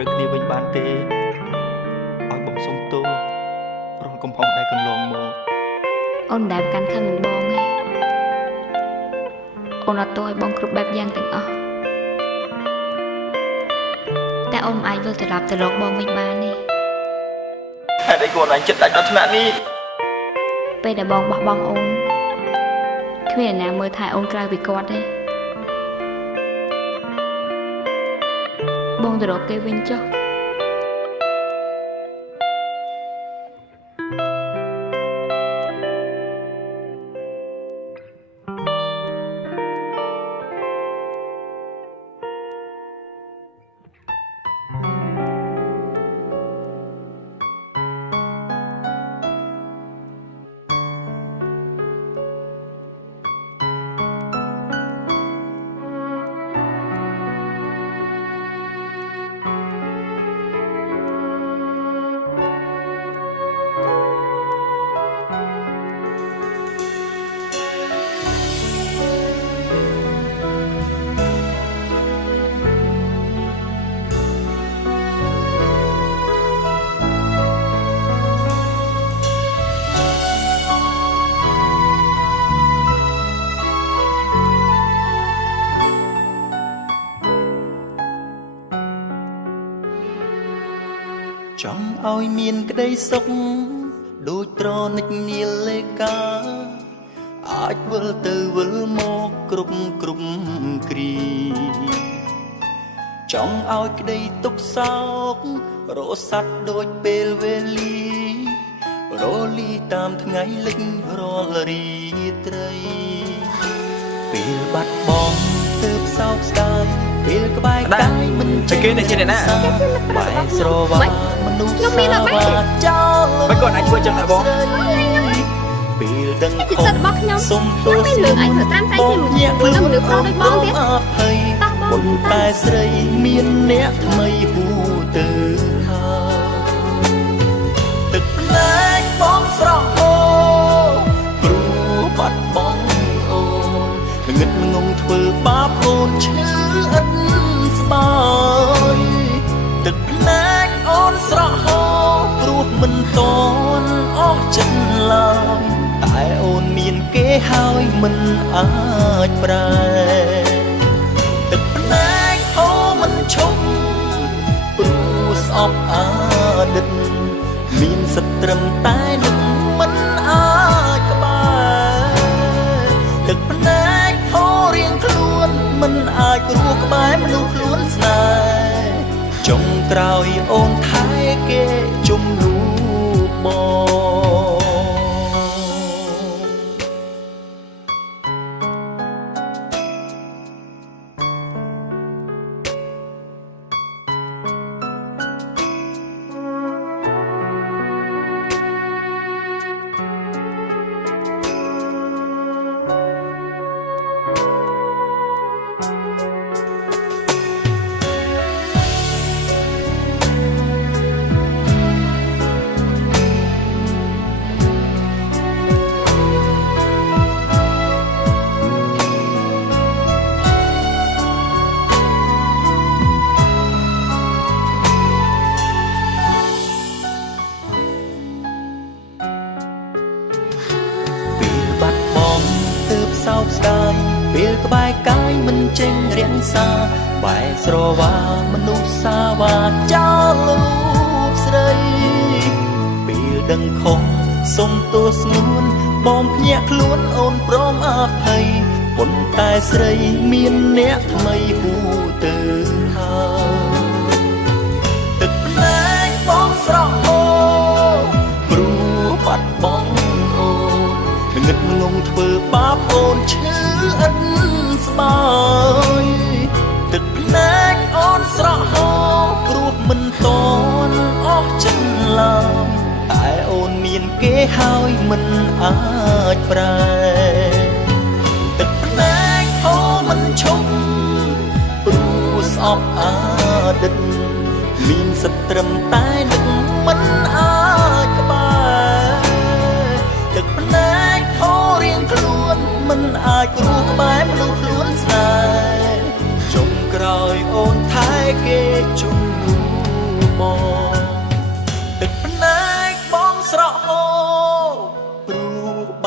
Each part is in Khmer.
ត្រូវគ្នាវិញបានទេឲ្យបងសុំទោសរងកំហុសដែលកន្លងមកអូនដែលកាន់ខឹងនឹងបងឯងអូនអត់ទោសឲ្យបងគ្រប់បែបយ៉ាងទាំងអស់តែអូនមិនអាចវិលត្រឡប់ទៅរកបងវិញបានទេហេតុអីគាត់អញចិត្តដាច់ដល់ថ្នាក់នេះពេលដែលបងបោះបង់អូនគ្មានអ្នកណាមើលថែអូនក្រៅពីគាត់ទេបងទៅរកគេវិញចុះចង់ឲ្យមានក្តីសុខដូចត្រនិចនាលេកាអាចវិលទៅវិលមកគ្រប់គ្រីចង់ឲ្យក្តីទុកសោករសាត់ដូចពេលវេលារលីតាមថ្ងៃលិចរាល់រាត្រីពេលបាត់បង់ទើបសោកស្ដាយពេលក្បែរកាយមិនចេះគេតែជាអ្នកណាបែរស្រវាមនុស្សសាវ៉ាចោលមិនគាត់អាចធ្វើចឹងដែរបងពេលដឹងខុសសុំទោសលើអញធ្វើតាមតែជាមនុស្សប្រុសដូចបងទៀតប៉ុន្តែស្រីមានអ្នកថ្មីហួទៅហើយទឹកភ្នែកបងស្រស់អូព្រោះបាត់បង់អូនងឹតងងធ្វើបាបអូនឈឺឥតស្បើយទឹកភ្នែកអូនស្រស់ហូរព្រោះមិនតន់អស់ចិត្តឡើយតែអូនមានគេហើយមិនអាចប្រែទឹកភ្នែកអូមិនឈប់ព្រោះស្អប់អតីតមានសិទ្ធត្រឹមតែនឹងមិនអាចក្បែរទឹកភ្នែកអូរៀងខ្លួនមិនអាចរស់ក្បែរមនុស្សខ្លួនស្នេហ៍ចុងក្រោយអូនថែគេជំនួសបងសោកស្ដាយពេលក្បែរកាយមិនចេញរាំងសាបែរស្រវាមនុស្សសាវ៉ាចោលរូបស្រីពេលដឹងខុសសុំទោសស្ងួនបងភ្ញាក់ខ្លួនអូនព្រមអភ័យប៉ុន្តែស្រីមានអ្នកថ្មីហួទៅហើយទឹកភ្នែកបងស្រស់អូព្រោះបាត់បង់អូនងឹតងងធ្វើបាបអូនឈឺឥតស្បើយទឹកភ្នែកអូនស្រស់ហូរព្រោះមិនតន់អស់ចិត្តឡើយតែអូនមានគេហើយមិនអាចប្រែទឹកភ្នែកអូមិនឈប់ព្រោះស្អប់អតីតមានសិទ្ធត្រឹមតែនឹងមិនអាចក្បែរទឹកភ្នែកអូរៀងខ្លួនមិនអាចរស់ក្បែរមនុស្សខ្លួនស្នេហ៍ចុងក្រោយអូនថែគេជំនួស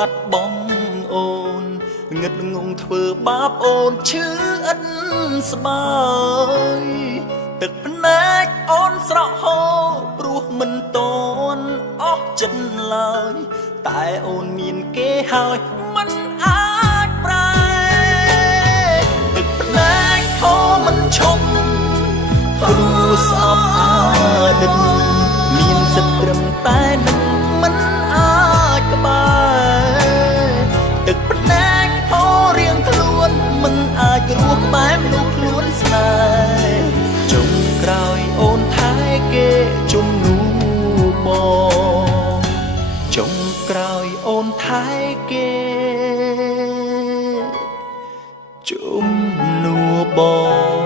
បាត់បង់អូនងឹតងងធ្វើបាបអូនឈឺឥតស្បើយទឹកភ្នែកអូនស្រក់ហូរព្រោះមិនតន់អស់ចិត្តឡើយតែអូនមានគេហើយមិនអាចប្រែទឹកភ្នែកហូរមិនឈប់ព្រោះស្អប់អាណិតមានសិទ្ធត្រឹមតែនឹងមិនអាចក្បែរទឹកភ្នែកហូររៀងខ្លួនមិនអាចរស់ក្បែរមនុស្សខ្លួនស្នេហ៍ចុងក្រោយអូនថែគេជំនួបងចុងក្រោយអូនថែគេជំនួបង